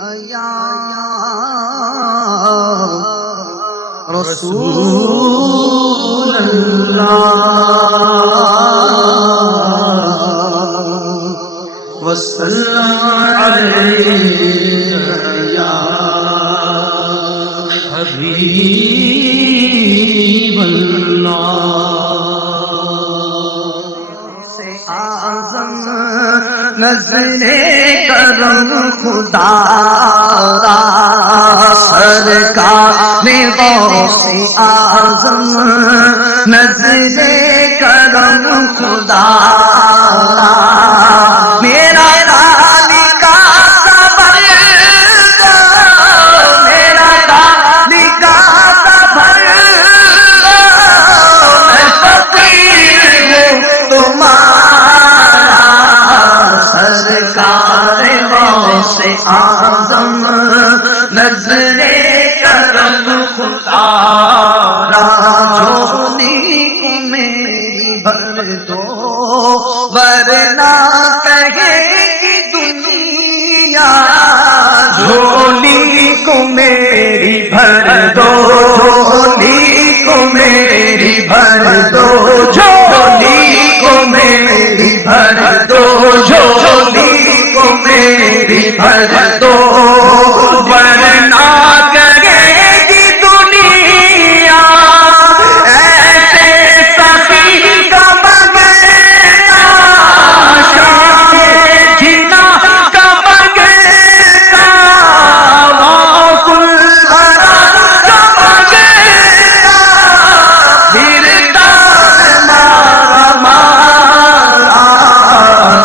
یا رسول اللہ وسلم علیہ یا حبیب اللہ سے اعظم نظر کرم خدا را سرکار غوث اعظم نظر کرم خدا را میرا رالی کا صبر میرا رالی کا صبر میں فقیر ہوں تمہارا سرکار غوث اعظم نظر کرم خدا را جھولی کو میری بھر دو ورنہ کہے گی دنیا جھولی کو میری بھر دو جھولی کو میری بھر دو جھولی کو میری بھر دو جھولی کو میری بھر دو ورنہ کہے گی دنیا ایسے سخی کا بغیرہ شام جینا کا بغیرہ غوث الورا کا بغیرہ پھرتا مارا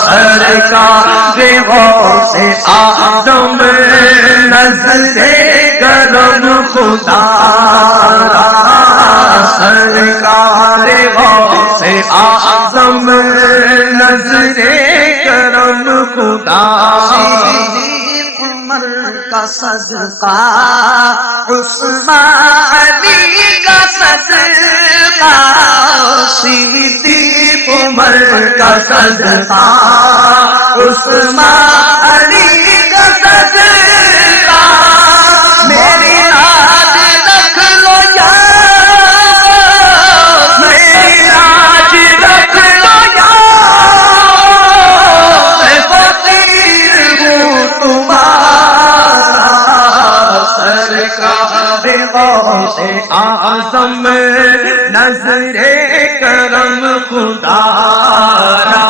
سرکار غوث اعظم نظر کرم خدا را سرکار غوث اعظم نظر کرم خدا عمر کا صدقہ عثمان علی کا صدقہ صدیق عمر کا صدقہ عثمان علی کا صدقہ میری لاج رکھ لو یار میری لاج رکھ لو یار میں فقیر ہوں تمہارا سرکار غوث اعظم نظر کرم خدا را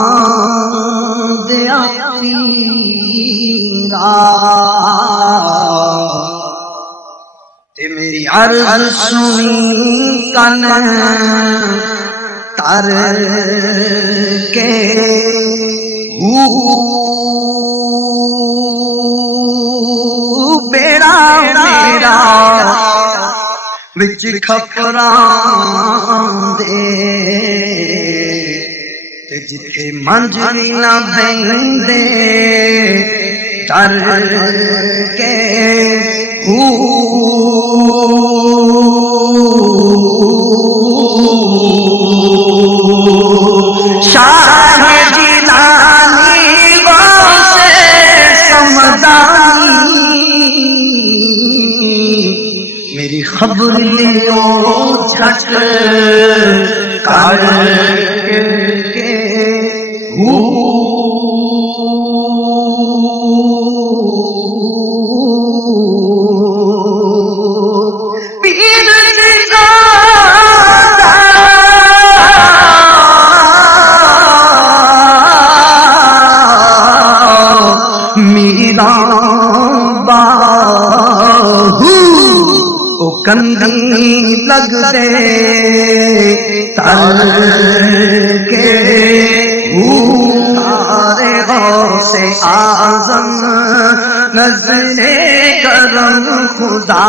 پیران دیا پیرا تے میری عرض سنی کن تر کے بیڑا میرا وچ کھپران دے تے جتھے منجری نہ بہندے ڈر کے شاہ جیلانی غوث سمدانی میری خبر لیو جھٹ کر کے پیر میرا باہو او کندی لگ دے تر کے تارے غوث اعظم نظر کرم خدا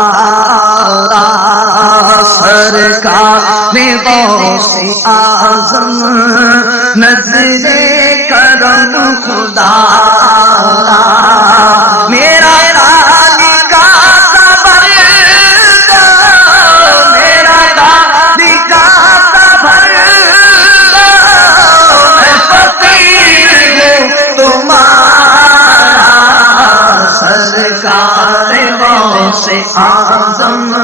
را سرکار غوث اعظم نظر کرم خدا را میرا رالی کا صبر میرا رالی کا صبر اعظم